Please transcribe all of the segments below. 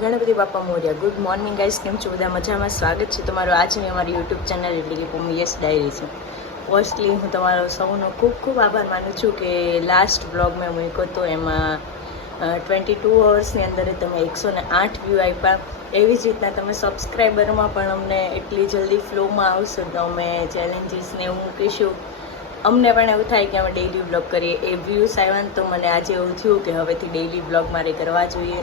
ગણપતિ બાપા Morya. Good morning guys, કેમ છો બધા? મજામાં. સ્વાગત છે તમારું આજની અમારી યુટ્યુબ ચેનલ એટલે કે યસ ડાયરી છે. ફર્સ્ટલી હું તમારો સૌનો ખૂબ ખૂબ આભાર માનું છું કે લાસ્ટ બ્લોગ મેં મૂક્યો હતો એમાં 22 અવર્સની અંદર તમે 108 વ્યૂ આપ્યા. એવી જ રીતના તમે સબસ્ક્રાઈબરમાં પણ અમને એટલી જલ્દી ફ્લોમાં આવશો તો અમે ચેલેન્જીસને એવું મૂકીશું. અમને પણ એવું થાય કે અમે ડેઇલી બ્લોગ કરીએ. એ વ્યૂઝ આવ્યા ને તો મને આજે એવું થયું કે હવેથી ડેઇલી બ્લોગ મારે કરવા જોઈએ.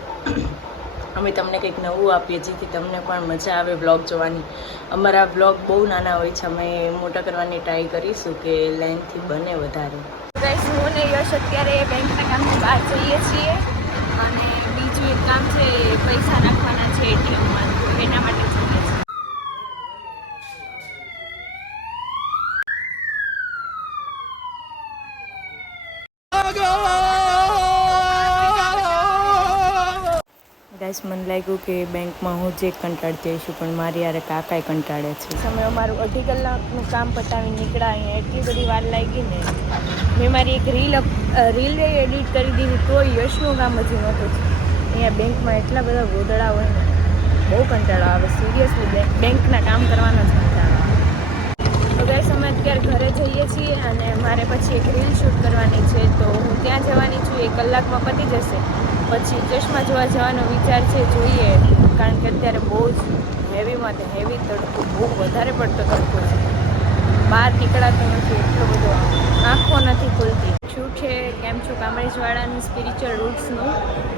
અમે તમને કંઈક નવું આપીએ જેથી તમને પણ મજા આવે બ્લોગ જોવાની. અમારા બ્લોગ બહુ નાના હોય છે, અમે મોટા કરવાની ટ્રાય કરીશું કે લેન્થથી બને વધારે. ગાઈસ, હું ને યશ અત્યારે બેંકના કામથી બહાર જઈએ છીએ અને બીજું એક કામ છે, પૈસા નાખવાના છે એટીએમમાં, એના માટે જઈએ છીએ. ગાઈસ, મને લાગ્યું કે બેંકમાં હું જે કંટાળતી હશું પણ મારી યારે કાકાએ કંટાળે છે. અમે અમારું 2.5 કલાકનું કામ પતાવી નીકળ્યા. અહીંયા એટલી બધી વાર લાગી ને મેં મારી એક રીલ એડિટ કરી દીધી તો યશનું કામ હજી નહોતું. અહીંયા બેંકમાં એટલા બધા ગોદડા હોય ને બહુ કંટાળો આવે. સિરિયસલી બેંકના કામ કરવાનો જ કંટાળો. તો ગાઈસ, અમે અત્યારે ઘરે જઈએ છીએ અને મારે પછી એક રીલ શૂટ કરવાની છે તો હું ત્યાં જવાની છું. 1 કલાકમાં પતી જશે. પછી ચશ્મા જોવા જવાનો વિચાર છે, જોઈએ, કારણ કે અત્યારે બહુ જ હેવી તડકો, બહુ વધારે પડતો તડકો છે. બહાર નીકળાતો નથી, એટલો બધો આંખો નથી ખુલતી. શું છે, કેમ છો કામરેજવાળાનું સ્પિરિચ્યુઅલ રૂટ્સનું,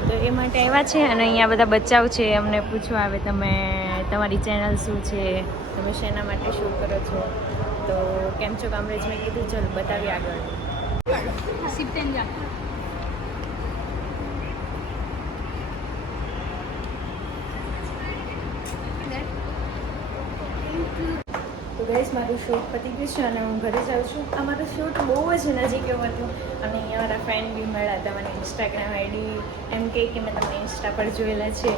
તો એ માટે આવ્યા છે અને અહીંયા બધા બચ્ચાઓ છે, અમને પૂછવા આવે તમારી ચેનલ શું છે, તમે શેના માટે શૂટ કરો છો, તો કેમ છો કામરેજ મેં કીધું ચલ બતાવી આગળ. તો ગાઈસ, મારું શૂટ પતી ગયું છે અને હું ઘરે જાઉં છું. આ મારું શૂટ બહુ જ નજીક એવું હતું અને અહીંયા મારા ફ્રેન્ડ બી મળ્યા હતા. મને ઇન્સ્ટાગ્રામ આઈડી એમ કે મેં તમને ઇન્સ્ટા પર જોયેલા છે,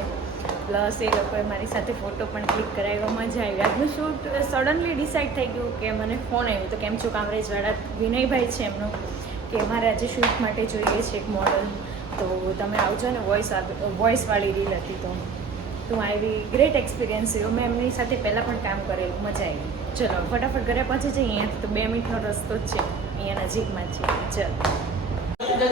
પ્લસ એ લોકોએ મારી સાથે ફોટો પણ ક્લિક કરાવ્યો. મજા આવી. આજનું શૂટ સડનલી ડિસાઇડ થઈ ગયું કે મને ફોન આવ્યો તો કેમ છો કામરેજવાળા વિનયભાઈ છે એમનો, કે મારે આજે શૂટ માટે જોઈએ છે એક મોડલ, તો તમે આવજો ને. વોઇસવાળી રીલ હતી તો હું આવી. ગ્રેટ એક્સપિરિયન્સ રહ્યો. મેં એમની સાથે પહેલાં પણ કામ કરેલું. મજા આવી. ચલો ફટાફટ ઘરે પહોંચી જઈએ. અહીંયાથી તો 2 મિનિટનો રસ્તો જ છે, અહીંયા નજીકમાં છે. ચલો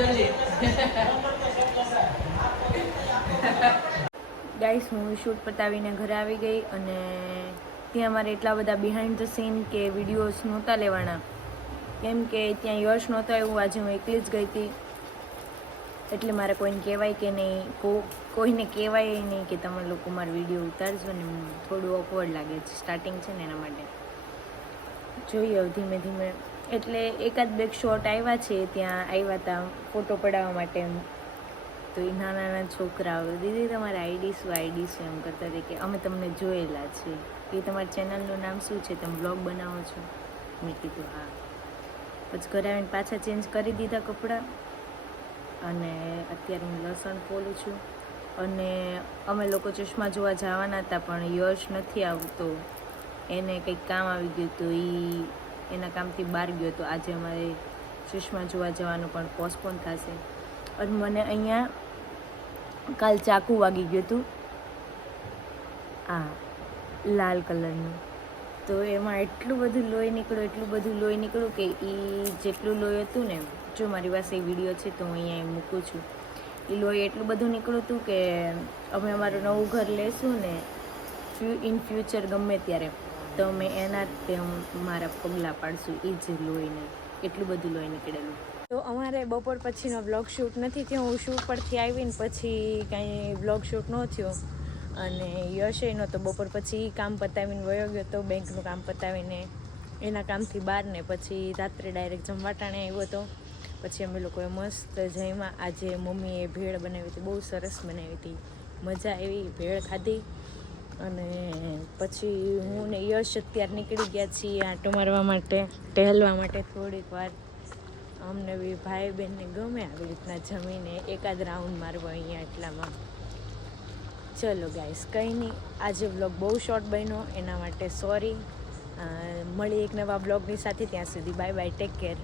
ગાઈસ, હું શૂટ પતાવીને ઘરે આવી ગઈ અને ત્યાં મારે એટલા બધા બિહાઇન્ડ ધ સીન કે વિડીયોઝ નહોતા લેવાના, કેમ કે ત્યાં યશ નહોતો આવ્યું. આજે હું એકલી જ ગઈ હતી એટલે મારે કોઈને કહેવાય કે નહીં, કોઈને કહેવાય નહીં કે તમે લોકો મારો વિડીયો ઉતારજો ને. થોડું ઓકવર્ડ લાગે છે, સ્ટાર્ટિંગ છે ને એના માટે. જોઈએ ધીમે ધીમે. એટલે એકાદ બે શોટ આવ્યા છે, ત્યાં આવ્યા હતા ફોટો પડાવવા માટે. તો એ નાના છોકરાઓ, દીદી તમારી આઈડી શું એમ કરતા હતા કે અમે તમને જોયેલા છે, કે તમારા ચેનલનું નામ શું છે, તમે બ્લોગ બનાવો છો? મેં કીધું હા. પછી ઘરે આવીને પાછા ચેન્જ કરી દીધા કપડાં અને અત્યારે હું લસણ ફોલું છું. અને અમે લોકો ચશ્મા જોવા જવાના હતા પણ યશ નથી આવતો, એને કંઈક કામ આવી ગયું તો એના કામથી બહાર ગયો તો આજે અમારે ચશ્મા જોવા જવાનું પણ પોસ્ટપોન થશે. અને મને અહીંયા કાલ ચાકુ વાગી ગયું હતું, આ લાલ કલરનું, તો એમાં એટલું બધું લોહી નીકળ્યું કે જેટલું લોહી હતું ને, જો મારી પાસે એ વિડીયો છે તો હું અહીંયા મૂકું છું. એ લોહી એટલું બધું નીકળ્યું હતું કે અમે અમારું નવું ઘર લેશું ને ઇન ફ્યુચર ગમે ત્યારે તો અમે એના તે મારા પગલાં પાડશું. એ જ લોહીને એટલું બધું લોહી નીકળેલું. તો અમારે બપોર પછીનો બ્લોગ શૂટ નથી થયો. હું શૂટ પરથી આવીને પછી કાંઈ બ્લોગ શૂટ ન થયો અને યશે નહોતો. બપોર પછી કામ પતાવીને વયો ગયો તો, બેંકનું કામ પતાવીને એના કામથી બહાર ને પછી રાત્રે ડાયરેક્ટ જમવા ટાણે આવ્યો હતો. પછી અમે લોકોએ મસ્ત જમ્યા. આજે મમ્મીએ ભેળ બનાવી હતી, બહુ સરસ બનાવી હતી, મજા આવી. ભેળ ખાધી અને પછી હું ને યશ અત્યારે નીકળી ગયા છીએ આંટો મારવા માટે, ટહેલવા માટે. થોડીક વાર અમને બી ભાઈ બહેનને ગમે આવી રીતના જમીને એકાદ રાઉન્ડ મારવો અહીંયા એટલામાં. ચલો ગાઈસ, કંઈ નહીં. આજે બ્લોગ બહુ શોર્ટ બન્યો એના માટે સોરી. મળી એક નવા બ્લોગની સાથે. ત્યાં સુધી બાય બાય, ટેક કેર.